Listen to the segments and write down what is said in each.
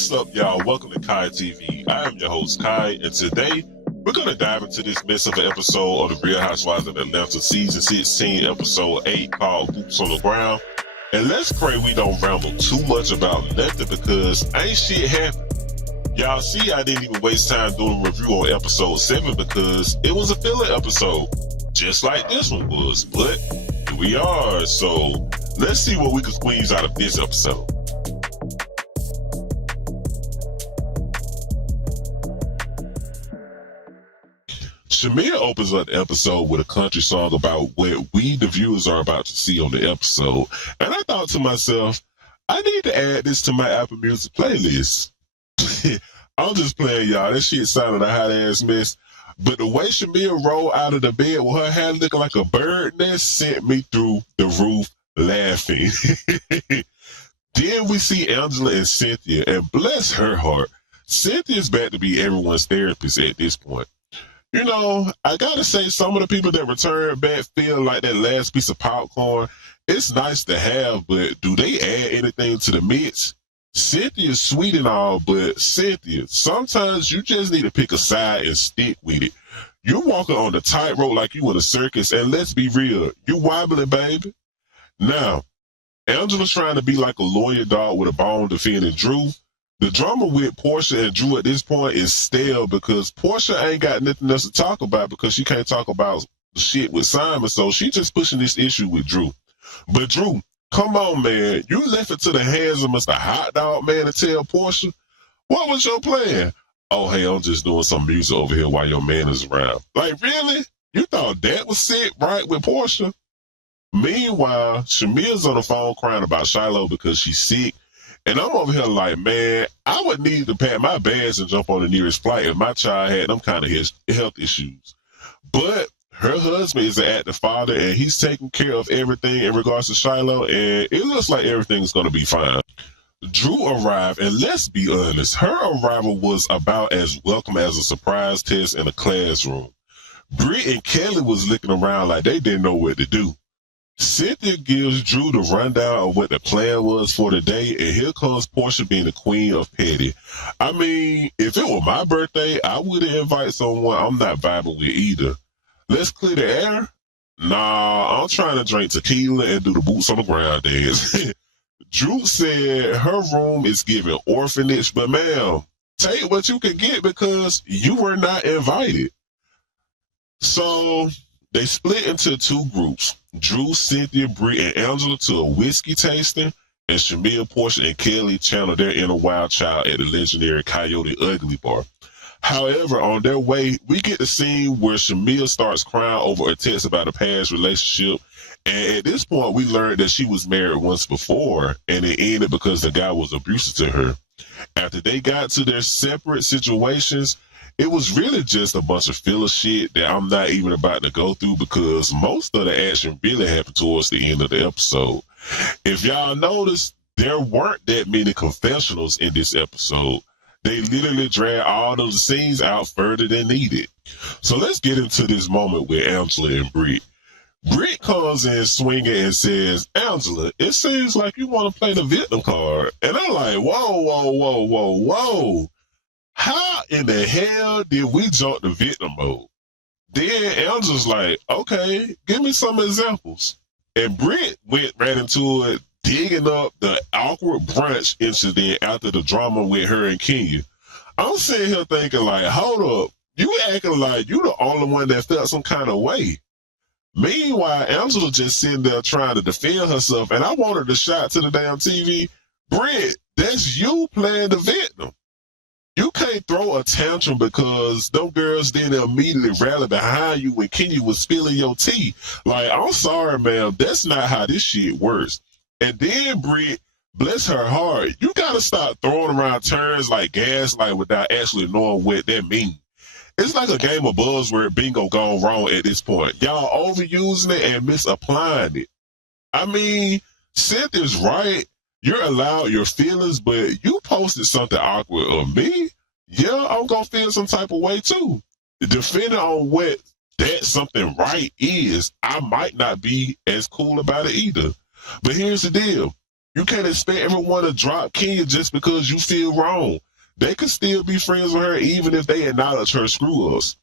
What's up, y'all? Welcome to Kai TV. I am your host, Kai, and today we're going to dive into this mess of an episode of The Real Housewives of Atlanta, Season 16, Episode 8, called Boots on the Ground. And let's pray we don't ramble too much about nothing because ain't shit happened. Y'all see, I didn't even waste time doing a review on Episode 7 because it was a filler episode, just like this one was. But here we are, so let's see what we can squeeze out of this episode. Shamir opens up the episode with a country song about what we, the viewers, are about to see on the episode. And I thought to myself, I need to add this to my Apple Music playlist. I'm just playing, y'all. That shit sounded a hot-ass mess. But the way Shamir rolled out of the bed with her hair looking like a bird nest sent me through the roof laughing. Then we see Angela and Cynthia, and bless her heart, Cynthia's back to be everyone's therapist at this point. You know, I gotta say, some of the people that return back feel like that last piece of popcorn. It's nice to have, but do they add anything to the mix? Cynthia's sweet and all, but Cynthia, sometimes you just need to pick a side and stick with it. You're walking on the tightrope like you in a circus, and let's be real, you wobbling, baby. Now, Angela's trying to be like a lawyer dog with a bone defending Drew. The drama with Porsha and Drew at this point is stale because Porsha ain't got nothing else to talk about because she can't talk about shit with Simon, so she just pushing this issue with Drew. But Drew, come on, man. You left it to the hands of Mr. Hot Dog Man to tell Porsha. What was your plan? Oh, hey, I'm just doing some music over here while your man is around. Like, really? You thought that was set right with Porsha? Meanwhile, Shamir's on the phone crying about Shiloh because she's sick. And I'm over here like, man, I would need to pack my bags and jump on the nearest flight if my child had them kind of health issues. But her husband is an active father, and he's taking care of everything in regards to Shiloh, and it looks like everything's going to be fine. Drew arrived, and let's be honest, her arrival was about as welcome as a surprise test in a classroom. Britt and Kelly was looking around like they didn't know what to do. Cynthia gives Drew the rundown of what the plan was for the day, and here comes Porsha being the queen of petty. I mean, if it were my birthday, I wouldn't invite someone I'm not vibing with either. Let's clear the air? Nah, I'm trying to drink tequila and do the boots on the ground dance. Drew said her room is giving orphanage, but ma'am, take what you can get because you were not invited. So they split into two groups. Drew, Cynthia, Britt, and Angela to a whiskey tasting, and Shamir, Porsha, and Kelly channel their inner wild child at the legendary Coyote Ugly bar. However, on their way, we get the scene where Shamir starts crying over a text about a past relationship, and at this point, we learned that she was married once before, and it ended because the guy was abusive to her. After they got to their separate situations, it was really just a bunch of filler shit that I'm not even about to go through because most of the action really happened towards the end of the episode. If y'all noticed, there weren't that many confessionals in this episode. They literally dragged all of the scenes out further than needed. So let's get into this moment with Angela and Britt. Britt comes in swinging and says, Angela, it seems like you want to play the victim card. And I'm like, whoa, whoa, whoa, whoa, whoa. How in the hell did we jump the victim mode? Then Angela's like, okay, give me some examples. And Britt went right into it, digging up the awkward brunch incident after the drama with her and Kenya. I'm sitting here thinking like, hold up, you acting like you the only one that felt some kind of way. Meanwhile, Angela just sitting there trying to defend herself, and I wanted to shout to the damn TV, Britt, that's you playing the victim. You can't throw a tantrum because them girls didn't immediately rally behind you when Kenya was spilling your tea. Like, I'm sorry, ma'am, that's not how this shit works. And then Britt, bless her heart, you gotta stop throwing around terms like gaslight without actually knowing what that means. It's like a game of buzzword bingo gone wrong at this point. Y'all overusing it and misapplying it. I mean, Cynthia's right. You're allowed your feelings, but you posted something awkward of me. Yeah, I'm gonna feel some type of way too. Depending on what that something right is, I might not be as cool about it either. But here's the deal. You can't expect everyone to drop Kenya just because you feel wrong. They could still be friends with her even if they acknowledge her screw-ups.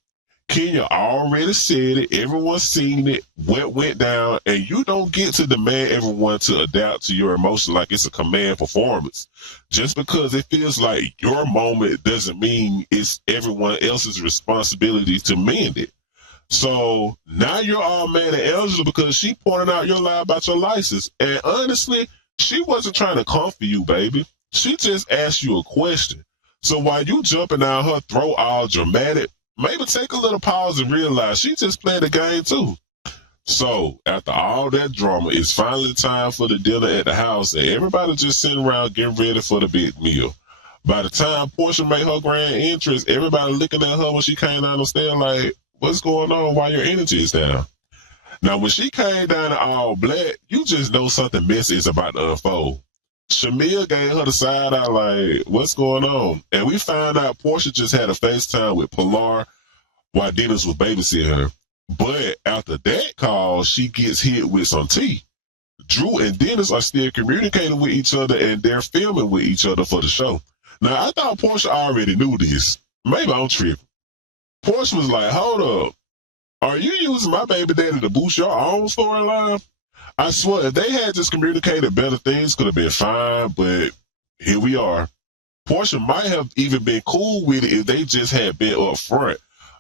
Kenya already said it, everyone's seen it, what went down, and you don't get to demand everyone to adapt to your emotion like it's a command performance. Just because it feels like your moment doesn't mean it's everyone else's responsibility to mend it. So now you're all mad at Angela because she pointed out your lie about your license. And honestly, she wasn't trying to comfort you, baby. She just asked you a question. So while you jumping down her throat all dramatic, maybe take a little pause and realize she just played the game too. So after all that drama, it's finally time for the dinner at the house and everybody just sitting around getting ready for the big meal. By the time Porsha made her grand entrance, everybody looking at her when she came down the stairs like, what's going on? Why your energy is down? Now, when she came down in all black, you just know something messy is about to unfold. Shamil gave her the side eye like, what's going on? And we found out Porsha just had a FaceTime with Pilar while Dennis was babysitting her. But after that call, she gets hit with some tea. Drew and Dennis are still communicating with each other and they're filming with each other for the show. Now, I thought Porsha already knew this. Maybe I'm tripping. Porsha was like, hold up. Are you using my baby daddy to boost your own storyline? I swear, if they had just communicated better, things could have been fine, but here we are. Porsha might have even been cool with it if they just had been up front.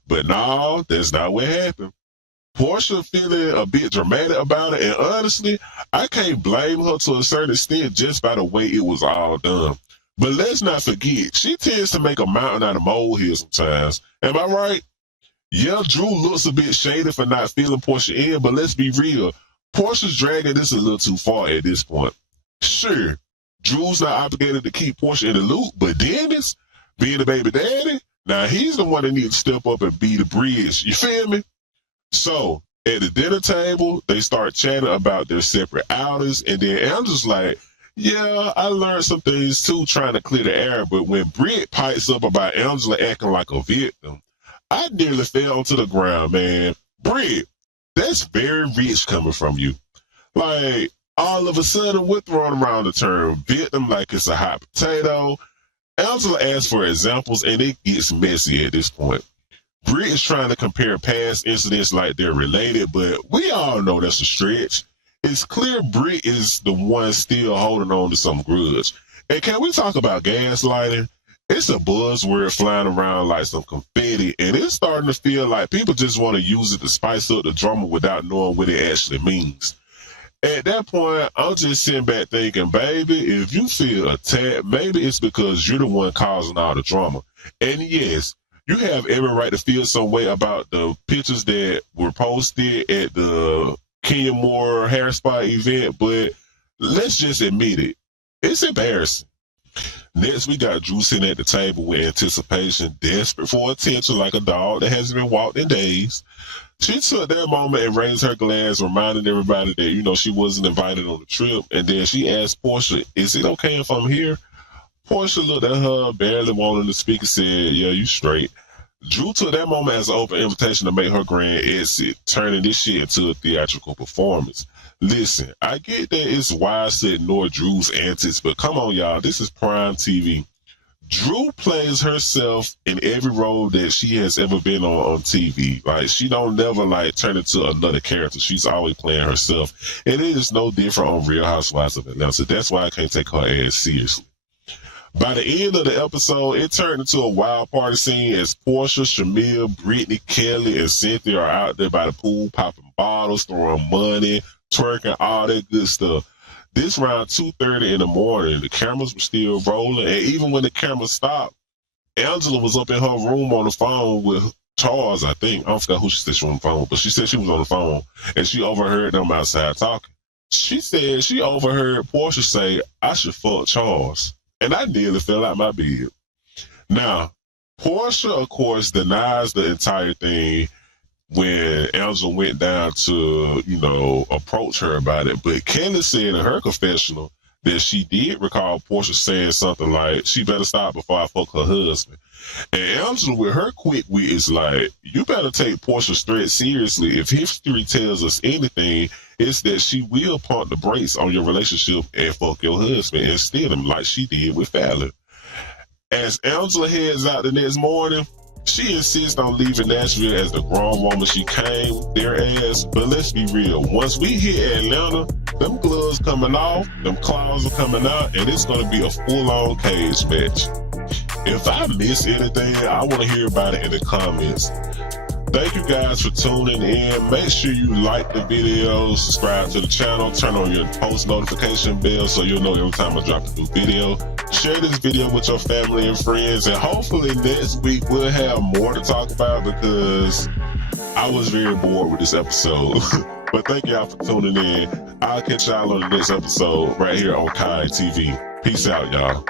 But no, that's not what happened. Porsha feeling a bit dramatic about it, and honestly, I can't blame her to a certain extent just by the way it was all done. But let's not forget, she tends to make a mountain out of molehills sometimes. Am I right? Yeah, Drew looks a bit shady for not feeling Porsha in, but let's be real. Porsha's dragging this a little too far at this point. Sure, Drew's not obligated to keep Porsha in the loop, but Dennis, being the baby daddy, now he's the one that needs to step up and be the bridge. You feel me? So, at the dinner table, they start chatting about their separate outings, and then Angela's like, yeah, I learned some things too trying to clear the air, but when Britt pipes up about Angela acting like a victim, I nearly fell onto the ground, man. Britt, that's very rich coming from you. Like, all of a sudden, we're throwing around the term victim like it's a hot potato. Angela asks for examples, and it gets messy at this point. Britt is trying to compare past incidents like they're related, but we all know that's a stretch. It's clear Britt is the one still holding on to some grudge. And can we talk about gaslighting? It's a buzzword flying around like some confetti, and it's starting to feel like people just want to use it to spice up the drama without knowing what it actually means. At that point, I'm just sitting back thinking, baby, if you feel attacked, maybe it's because you're the one causing all the drama. And yes, you have every right to feel some way about the pictures that were posted at the Kenya Moore hair spa event, but let's just admit it. It's embarrassing. Next, we got Drew sitting at the table with anticipation, desperate for attention like a dog that hasn't been walked in days. She took that moment and raised her glass, reminding everybody that, she wasn't invited on the trip. And then she asked Porsha, is it okay if I'm here? Porsha looked at her, barely wanting to speak, and said, yeah, you straight. Drew took that moment as an open invitation to make her grand exit, turning this shit into a theatrical performance. Listen, I get that it's wise to ignore Drew's antics, but come on, y'all, this is prime TV. Drew plays herself in every role that she has ever been on TV. Like, she don't never, turn into another character. She's always playing herself. And it is no different on Real Housewives of Atlanta. That's why I can't take her ass seriously. By the end of the episode, it turned into a wild party scene as Porsha, Shamil, Brittany, Kelly, and Cynthia are out there by the pool, popping bottles, throwing money, twerking, all that good stuff. This around 2:30 in the morning, the cameras were still rolling, and even when the cameras stopped, Angela was up in her room on the phone with Charles, I think. I don't forget who she said she was on the phone, but she said she was on the phone, and she overheard them outside talking. She said she overheard Porsha say, I should fuck Charles. And I nearly fell out my bed. Now, Porsha, of course, denies the entire thing when Angela went down to, approach her about it. But Kelly said in her confessional that she did recall Porsha saying something like, she better stop before I fuck her husband. And Angela, with her quick wit, is like, you better take Porsha's threat seriously. If history tells us anything, is that she will pump the brakes on your relationship and fuck your husband and steal him like she did with Fallon. As Angela heads out the next morning, she insists on leaving Nashville as the grown woman she came there as. But let's be real, once we hit Atlanta, them gloves coming off, them claws are coming out, and it's going to be a full-on cage match. If I miss anything, I want to hear about it in the comments. Thank you guys for tuning in. Make sure you like the video, subscribe to the channel, turn on your post notification bell so you'll know every time I drop a new video. Share this video with your family and friends, and hopefully next week we'll have more to talk about because I was very bored with this episode. But thank y'all for tuning in. I'll catch y'all on the next episode right here on Kai TV. Peace out, y'all.